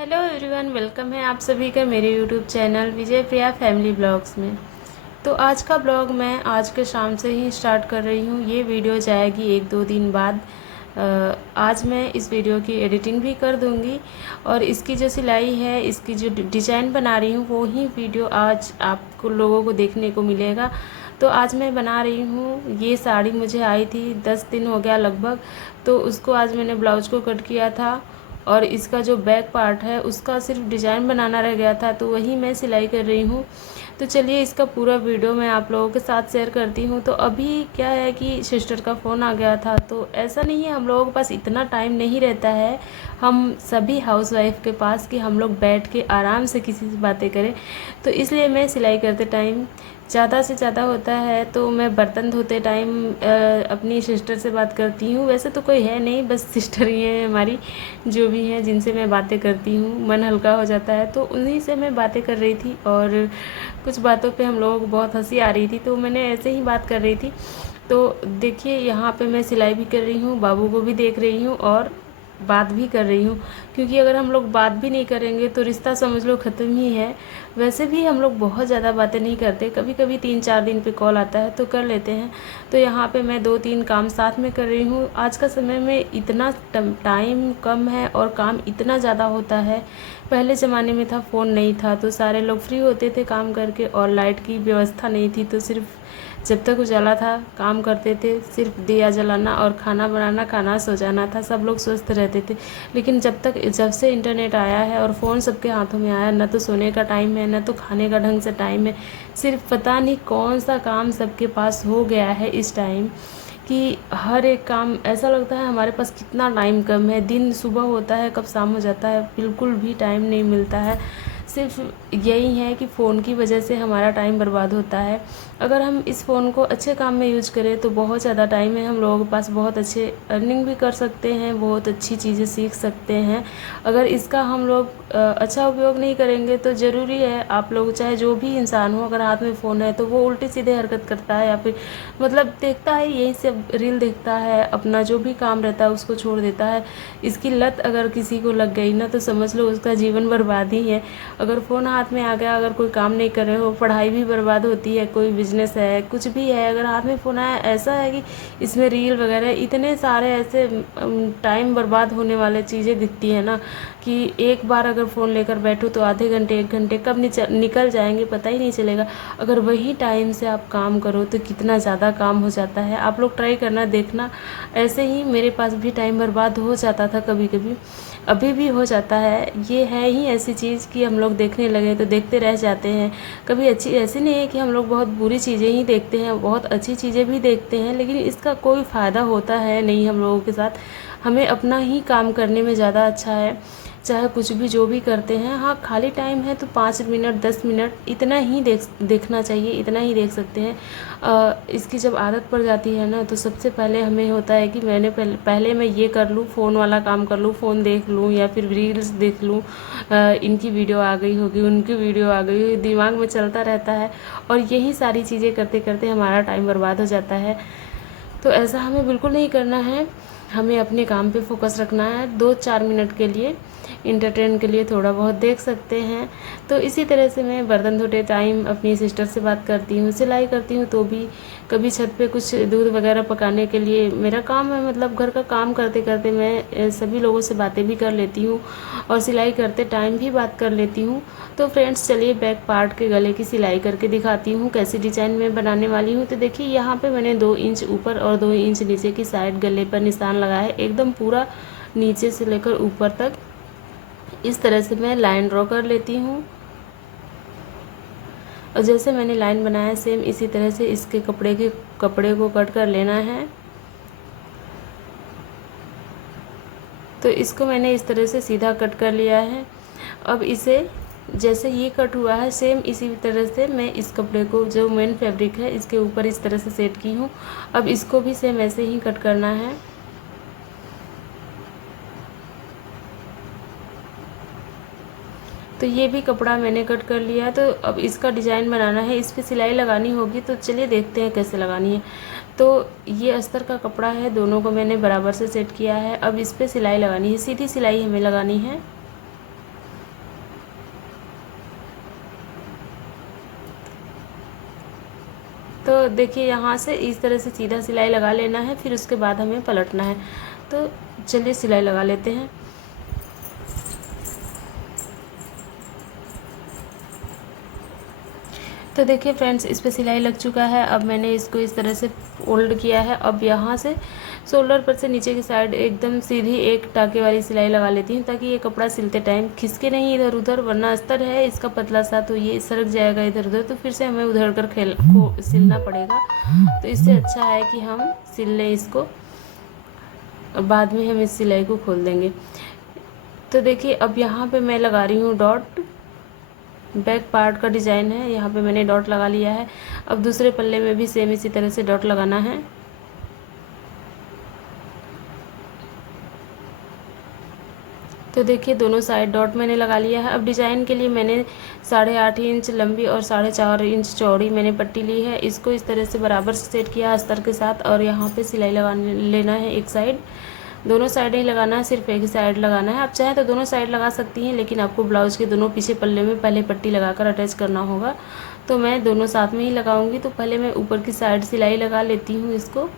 Hello everyone, welcome है आप सभी का मेरे यूट्यूब चैनल विजय प्रिया फैमिली ब्लॉग्स में। तो आज का ब्लॉग मैं आज के शाम से ही स्टार्ट कर रही हूँ। ये वीडियो जाएगी 1-2 दिन बाद। आज मैं इस वीडियो की एडिटिंग भी कर दूँगी और इसकी जो सिलाई है, इसकी जो डिज़ाइन बना रही हूँ, वो ही वीडियो आज आपको लोगों को देखने को मिलेगा। तो आज मैं बना रही हूँ, ये साड़ी मुझे आई थी 10 दिन हो गया लगभग। तो उसको आज मैंने ब्लाउज़ को कट किया था और इसका जो बैक पार्ट है उसका सिर्फ डिज़ाइन बनाना रह गया था, तो वही मैं सिलाई कर रही हूँ। तो चलिए इसका पूरा वीडियो मैं आप लोगों के साथ शेयर करती हूँ। तो अभी क्या है कि सिस्टर का फ़ोन आ गया था, तो ऐसा नहीं है हम लोगों के पास इतना टाइम नहीं रहता है हम सभी हाउसवाइफ के पास कि हम लोग बैठ के आराम से किसी से बातें करें। तो इसलिए मैं सिलाई करते टाइम ज़्यादा से ज़्यादा होता है तो मैं बर्तन धोते टाइम अपनी सिस्टर से बात करती हूँ। वैसे तो कोई है नहीं, बस सिस्टर ही हैं हमारी जो भी हैं, जिनसे मैं बातें करती हूँ, मन हल्का हो जाता है। तो उन्हीं से मैं बातें कर रही थी और कुछ बातों पे हम लोगों को बहुत हंसी आ रही थी, तो मैंने ऐसे ही बात कर रही थी। तो देखिए यहाँ पे मैं सिलाई भी कर रही हूँ, बाबू को भी देख रही हूँ और बात भी कर रही हूँ, क्योंकि अगर हम लोग बात भी नहीं करेंगे तो रिश्ता समझ लो ख़त्म ही है। वैसे भी हम लोग बहुत ज़्यादा बातें नहीं करते, कभी कभी 3-4 दिन पे कॉल आता है तो कर लेते हैं। तो यहाँ पे मैं 2-3 काम साथ में कर रही हूँ। आज का समय में इतना टाइम कम है और काम इतना ज़्यादा होता है। पहले ज़माने में था, फ़ोन नहीं था तो सारे लोग फ्री होते थे काम करके, और लाइट की व्यवस्था नहीं थी, तो सिर्फ जब तक उजाला था काम करते थे, सिर्फ दिया जलाना और खाना बनाना, खाना सो जाना था, सब लोग स्वस्थ रहते थे। लेकिन जब से इंटरनेट आया है और फ़ोन सबके हाथों में आया, ना तो सोने का टाइम है, ना तो खाने का ढंग से टाइम है। सिर्फ पता नहीं कौन सा काम सबके पास हो गया है इस टाइम कि हर एक काम ऐसा लगता है हमारे पास कितना टाइम कम है। दिन सुबह होता है, कब शाम हो जाता है, बिल्कुल भी टाइम नहीं मिलता है। सिर्फ यही है कि फ़ोन की वजह से हमारा टाइम बर्बाद होता है। अगर हम इस फ़ोन को अच्छे काम में यूज करें तो बहुत ज़्यादा टाइम है हम लोगों के पास, बहुत अच्छे अर्निंग भी कर सकते हैं, बहुत अच्छी चीज़ें सीख सकते हैं। अगर इसका हम लोग अच्छा उपयोग नहीं करेंगे तो ज़रूरी है, आप लोग चाहे जो भी इंसान हो, अगर हाथ में फ़ोन है तो वो उल्टे सीधे हरकत करता है, या फिर मतलब देखता है यही सब रील देखता है, अपना जो भी काम रहता है उसको छोड़ देता है। इसकी लत अगर किसी को लग गई ना, तो समझ लो उसका जीवन बर्बाद ही है। अगर फ़ोन हाथ में आ गया, अगर कोई काम नहीं कर रहे हो, पढ़ाई भी बर्बाद होती है, कोई बिजनेस है, कुछ भी है, अगर हाथ में फ़ोन आया, ऐसा है कि इसमें रील वगैरह इतने सारे ऐसे टाइम बर्बाद होने वाले चीज़ें दिखती है ना, कि एक बार अगर फ़ोन लेकर बैठो तो आधे घंटे 1 घंटे कब निकल जाएंगे पता ही नहीं चलेगा। अगर वही टाइम से आप काम करो तो कितना ज़्यादा काम हो जाता है। आप लोग ट्राई करना, देखना। ऐसे ही मेरे पास भी टाइम बर्बाद हो जाता था कभी कभी, अभी भी हो जाता है। ये है ही ऐसी चीज़ कि हम लोग देखने लगे तो देखते रह जाते हैं। कभी अच्छी, ऐसी नहीं है कि हम लोग बहुत बुरी चीज़ें ही देखते हैं, बहुत अच्छी चीज़ें भी देखते हैं, लेकिन इसका कोई फ़ायदा होता है नहीं हम लोगों के साथ। हमें अपना ही काम करने में ज़्यादा अच्छा है, चाहे कुछ भी जो भी करते हैं। हाँ, खाली टाइम है तो 5 मिनट 10 मिनट इतना ही देखना चाहिए, इतना ही देख सकते हैं। इसकी जब आदत पड़ जाती है ना, तो सबसे पहले हमें होता है कि मैंने पहले मैं ये कर लूँ, फ़ोन वाला काम कर लूँ, फ़ोन देख लूँ या फिर रील्स देख लूँ, इनकी वीडियो आ गई होगी, उनकी वीडियो आ गई होगी, दिमाग में चलता रहता है और यही सारी चीज़ें करते करते हमारा टाइम बर्बाद हो जाता है। तो ऐसा हमें बिल्कुल नहीं करना है, हमें अपने काम पे फोकस रखना है। 2-4 मिनट के लिए इंटरटेन के लिए थोड़ा बहुत देख सकते हैं। तो इसी तरह से मैं बर्तन धोते टाइम अपनी सिस्टर से बात करती हूँ, सिलाई करती हूँ तो भी कभी छत पे कुछ दूध वगैरह पकाने के लिए मेरा काम है, मतलब घर का काम करते करते मैं सभी लोगों से बातें भी कर लेती हूँ और सिलाई करते टाइम भी बात कर लेती हूँ। तो फ्रेंड्स चलिए बैक पार्ट के गले की सिलाई करके दिखाती हूँ कैसी डिज़ाइन मैं बनाने वाली हूँ। तो देखिए यहाँ पे मैंने 2 इंच ऊपर और 2 इंच नीचे की साइड गले पर निशान लगाया है, एकदम पूरा नीचे से लेकर ऊपर तक इस तरह से मैं लाइन ड्रॉ कर लेती हूँ। और जैसे मैंने लाइन बनाया सेम इसी तरह से इसके कपड़े को कट कर लेना है। तो इसको मैंने इस तरह से सीधा कट कर लिया है। अब इसे जैसे ये कट हुआ है सेम इसी तरह से मैं इस कपड़े को, जो मेन फैब्रिक है, इसके ऊपर इस तरह से सेट की हूँ। अब इसको भी सेम ऐसे ही कट करना है। तो ये भी कपड़ा मैंने कट कर लिया है। तो अब इसका डिज़ाइन बनाना है, इस पर सिलाई लगानी होगी, तो चलिए देखते हैं कैसे लगानी है। तो ये अस्तर का कपड़ा है, दोनों को मैंने बराबर से सेट किया है। अब इस पर सिलाई लगानी है, सीधी सिलाई हमें लगानी है। तो देखिए यहाँ से इस तरह से सीधा सिलाई लगा लेना है, फिर उसके बाद हमें पलटना है। तो चलिए सिलाई लगा लेते हैं। तो देखिए फ्रेंड्स, इस पे सिलाई लग चुका है। अब मैंने इसको इस तरह से फोल्ड किया है। अब यहाँ से शोल्डर पर से नीचे की साइड एकदम सीधी एक टाके वाली सिलाई लगा लेती हूँ, ताकि ये कपड़ा सिलते टाइम खिसके नहीं इधर उधर, वरना अस्तर है इसका पतला सा, तो ये सरक जाएगा इधर उधर, तो फिर से हमें उधर कर सिलना पड़ेगा। तो इससे अच्छा है कि हम सिल लें इसको, बाद में हम इस सिलाई को खोल देंगे। तो देखिए अब यहाँ पे मैं लगा रही हूँ डॉट। बैक पार्ट का डिज़ाइन है, यहाँ पे मैंने डॉट लगा लिया है। अब दूसरे पल्ले में भी सेम इसी तरह से डॉट लगाना है। तो देखिए दोनों साइड डॉट मैंने लगा लिया है। अब डिज़ाइन के लिए मैंने 8.5 इंच लंबी और 4.5 इंच चौड़ी मैंने पट्टी ली है। इसको इस तरह से बराबर से सेट किया अस्तर के साथ, और यहाँ पे सिलाई लगा लेना है एक साइड। दोनों साइड ही लगाना है, सिर्फ एक ही साइड लगाना है। आप चाहें तो दोनों साइड लगा सकती हैं, लेकिन आपको ब्लाउज़ के दोनों पीछे पल्ले में पहले पट्टी लगाकर अटैच करना होगा। तो मैं दोनों साथ में ही लगाऊंगी। तो पहले मैं ऊपर की साइड सिलाई लगा लेती हूँ इसको।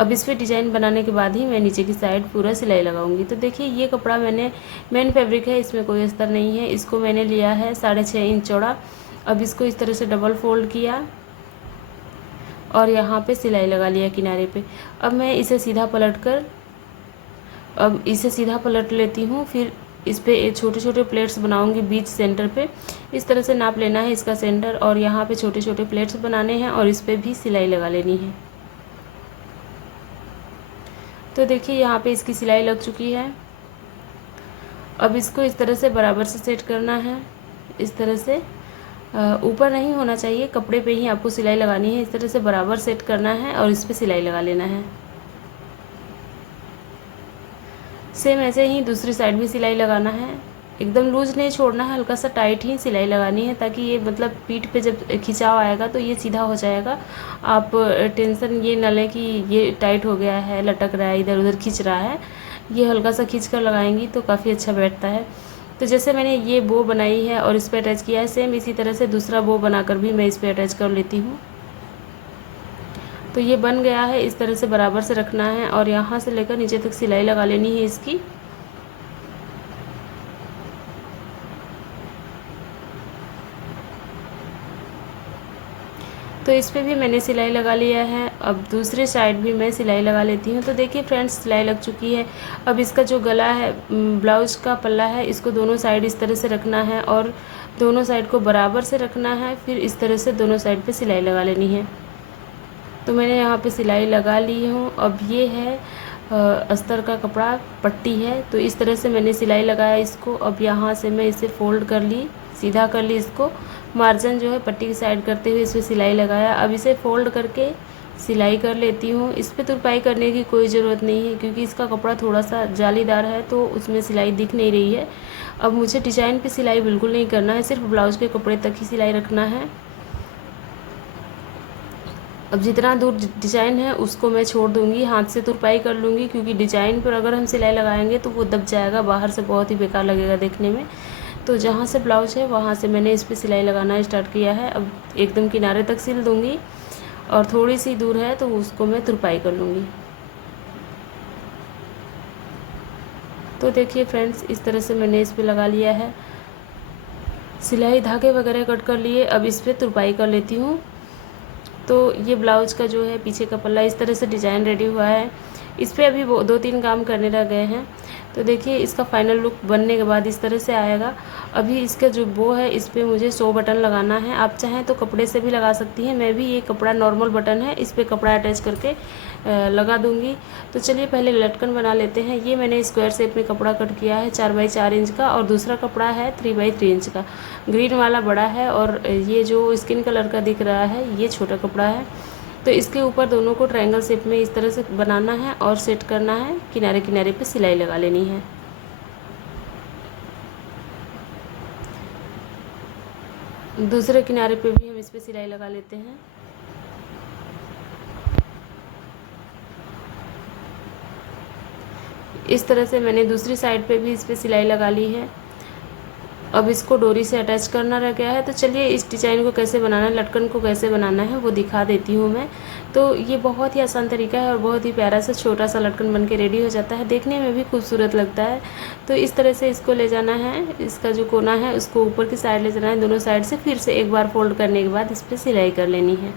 अब इस पर डिज़ाइन बनाने के बाद ही मैं नीचे की साइड पूरा सिलाई लगाऊंगी। तो देखिए ये कपड़ा मैंने मेन फैब्रिक है, इसमें कोई अस्तर नहीं है। इसको मैंने लिया है 6.5 इंच चौड़ा। अब इसको इस तरह से डबल फोल्ड किया और यहाँ पे सिलाई लगा लिया किनारे पे। अब मैं इसे सीधा पलट लेती हूँ। फिर इस पे छोटे छोटे प्लेट्स बनाऊंगी बीच सेंटर पे। इस तरह से नाप लेना है इसका सेंटर, और यहाँ पे छोटे छोटे प्लेट्स बनाने हैं और इस पे भी सिलाई लगा लेनी है। तो देखिए यहाँ पे इसकी सिलाई लग चुकी है। अब इसको इस तरह से बराबर से सेट करना है। इस तरह से ऊपर नहीं होना चाहिए, कपड़े पे ही आपको सिलाई लगानी है। इस तरह से बराबर सेट करना है और इस पे सिलाई लगा लेना है। सेम ऐसे ही दूसरी साइड भी सिलाई लगाना है। एकदम लूज नहीं छोड़ना है, हल्का सा टाइट ही सिलाई लगानी है, ताकि ये मतलब पीठ पे जब खिंचाव आएगा तो ये सीधा हो जाएगा। आप टेंशन ये न लें कि ये टाइट हो गया है, लटक रहा है, इधर उधर खींच रहा है। ये हल्का सा खींच कर लगाएंगी तो काफ़ी अच्छा बैठता है। तो जैसे मैंने ये बो बनाई है और इस पर अटैच किया है, सेम इसी तरह से दूसरा बो बनाकर भी मैं इस पर अटैच कर लेती हूँ। तो ये बन गया है। इस तरह से बराबर से रखना है और यहाँ से लेकर नीचे तक सिलाई लगा लेनी है इसकी। तो इस पे भी मैंने सिलाई लगा लिया है। अब दूसरे साइड भी मैं सिलाई लगा लेती हूँ। तो देखिए फ्रेंड्स, सिलाई लग चुकी है। अब इसका जो गला है, ब्लाउज का पल्ला है, इसको दोनों साइड इस तरह से रखना है और दोनों साइड को बराबर से रखना है। फिर इस तरह से दोनों साइड पे सिलाई लगा लेनी है। तो मैंने यहाँ पे सिलाई लगा ली हूँ। अब ये है अस्तर का कपड़ा, पट्टी है। तो इस तरह से मैंने सिलाई लगाया इसको। अब यहाँ से मैं इसे फोल्ड कर ली, सीधा कर ली इसको। मार्जिन जो है पट्टी की साइड करते हुए इस पर सिलाई लगाया। अब इसे फोल्ड करके सिलाई कर लेती हूँ। इस पर तुरपाई करने की कोई ज़रूरत नहीं है, क्योंकि इसका कपड़ा थोड़ा सा जालीदार है, तो उसमें सिलाई दिख नहीं रही है। अब मुझे डिज़ाइन पे सिलाई बिल्कुल नहीं करना है, सिर्फ ब्लाउज़ के कपड़े तक ही सिलाई रखना है। अब जितना दूर डिज़ाइन है उसको मैं छोड़ दूँगी, हाथ से तुरपाई कर लूँगी, क्योंकि डिज़ाइन पर अगर हम सिलाई लगाएंगे तो वो दब जाएगा, बाहर से बहुत ही बेकार लगेगा देखने में। तो जहाँ से ब्लाउज है वहाँ से मैंने इस पर सिलाई लगाना स्टार्ट किया है। अब एकदम किनारे तक सिल दूँगी और थोड़ी सी दूर है तो उसको मैं तुरपाई कर लूँगी। तो देखिए फ्रेंड्स, इस तरह से मैंने इस पर लगा लिया है, सिलाई धागे वगैरह कट कर लिए। अब इस पर तुरपाई कर लेती हूँ। तो ये ब्लाउज़ का जो है पीछे का पल्ला, इस तरह से डिज़ाइन रेडी हुआ है। इस पर अभी वो 2-3 काम करने रह गए हैं। तो देखिए इसका फाइनल लुक बनने के बाद इस तरह से आएगा। अभी इसका जो बो है इस पर मुझे 100 बटन लगाना है। आप चाहें तो कपड़े से भी लगा सकती हैं। मैं भी ये कपड़ा नॉर्मल बटन है, इस पर कपड़ा अटैच करके लगा दूंगी। तो चलिए पहले लटकन बना लेते हैं। ये मैंने स्क्वायर शेप में कपड़ा कट किया है 4x4 इंच का, और दूसरा कपड़ा है 3x3 इंच का। ग्रीन वाला बड़ा है और ये जो स्किन कलर का दिख रहा है ये छोटा कपड़ा है। तो इसके ऊपर दोनों को ट्रायंगल शेप में इस तरह से बनाना है और सेट करना है। किनारे किनारे पे सिलाई लगा लेनी है। दूसरे किनारे पे भी हम इस पे सिलाई लगा लेते हैं। इस तरह से मैंने दूसरी साइड पे भी इस पे सिलाई लगा ली है। अब इसको डोरी से अटैच करना रह गया है। तो चलिए इस डिज़ाइन को कैसे बनाना है, लटकन को कैसे बनाना है वो दिखा देती हूँ मैं। तो ये बहुत ही आसान तरीका है और बहुत ही प्यारा सा छोटा सा लटकन बन के रेडी हो जाता है, देखने में भी खूबसूरत लगता है। तो इस तरह से इसको ले जाना है, इसका जो कोना है उसको ऊपर की साइड ले जाना है, दोनों साइड से फिर से एक बार फोल्ड करने के बाद इस पर सिलाई कर लेनी है।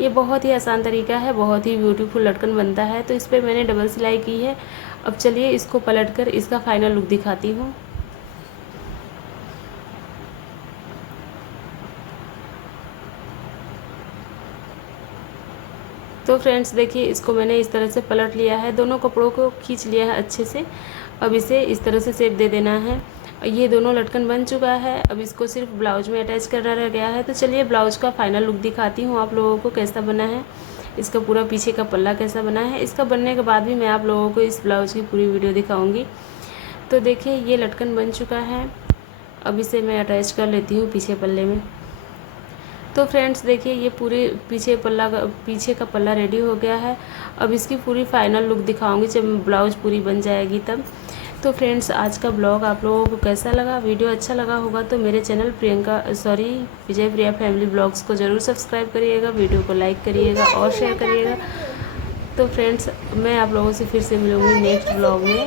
ये बहुत ही आसान तरीका है, बहुत ही ब्यूटीफुल लटकन बनता है। तो इस पर मैंने डबल सिलाई की है। अब चलिए इसको पलट कर इसका फाइनल लुक दिखाती हूँ। तो फ्रेंड्स देखिए, इसको मैंने इस तरह से पलट लिया है, दोनों कपड़ों को खींच लिया है अच्छे से। अब इसे इस तरह से शेप दे देना है। ये दोनों लटकन बन चुका है, अब इसको सिर्फ ब्लाउज में अटैच करना रह गया है। तो चलिए ब्लाउज का फाइनल लुक दिखाती हूँ आप लोगों को कैसा बना है, इसका पूरा पीछे का पल्ला कैसा बना है। इसका बनने के बाद भी मैं आप लोगों को इस ब्लाउज की पूरी वीडियो दिखाऊँगी। तो देखिए ये लटकन बन चुका है, अब इसे मैं अटैच कर लेती हूँ पीछे पल्ले में। तो फ्रेंड्स देखिए ये पूरे पीछे का पल्ला रेडी हो गया है। अब इसकी पूरी फाइनल लुक दिखाऊंगी जब ब्लाउज पूरी बन जाएगी तब। तो फ्रेंड्स आज का ब्लॉग आप लोगों को कैसा लगा, वीडियो अच्छा लगा होगा तो मेरे चैनल विजय प्रिया फैमिली ब्लॉग्स को ज़रूर सब्सक्राइब करिएगा, वीडियो को लाइक करिएगा और शेयर करिएगा। तो फ्रेंड्स मैं आप लोगों से फिर से मिलूँगी नेक्स्ट ब्लॉग में।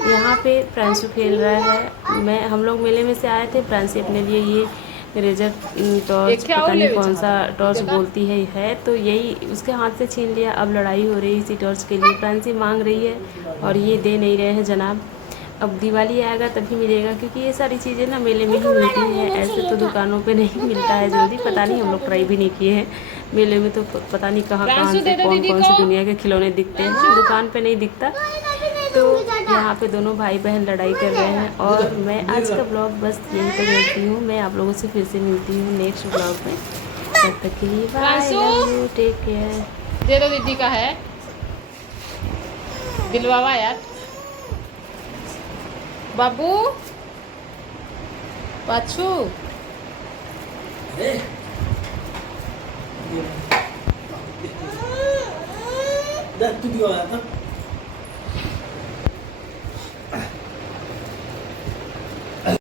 यहाँ पे प्रांशु खेल रहा है, हम लोग मेले में से आए थे। प्रांशु अपने लिए ये रेजर टॉर्च, पता नहीं कौन सा टॉर्च बोलती है, तो यही उसके हाथ से छीन लिया। अब लड़ाई हो रही इसी टॉर्च के लिए, प्रांशु मांग रही है और ये दे नहीं रहे हैं जनाब। अब दिवाली आएगा तभी मिलेगा, क्योंकि ये सारी चीज़ें ना मेले में ही मिलती हैं, ऐसे तो दुकानों पे नहीं मिलता है जल्दी। पता नहीं, हम लोग ट्राई भी नहीं किए हैं मेले में, तो पता नहीं कहाँ से कौन कौन से दुनिया के खिलौने दिखते हैं, दुकान पे नहीं दिखता। तो यहाँ पे दोनों भाई बहन लड़ाई कर रहे हैं और मैं आज का ब्लॉग बस यहीं तक रखती हूँ। मैं आप लोगों से फिर से मिलती हूँ नेक्स्ट ब्लॉग में, तब तक के लिए bye, love you, take care. दे दो दीदी का है दिलवावा यार। बाबू पाछू तू क्यों आया था?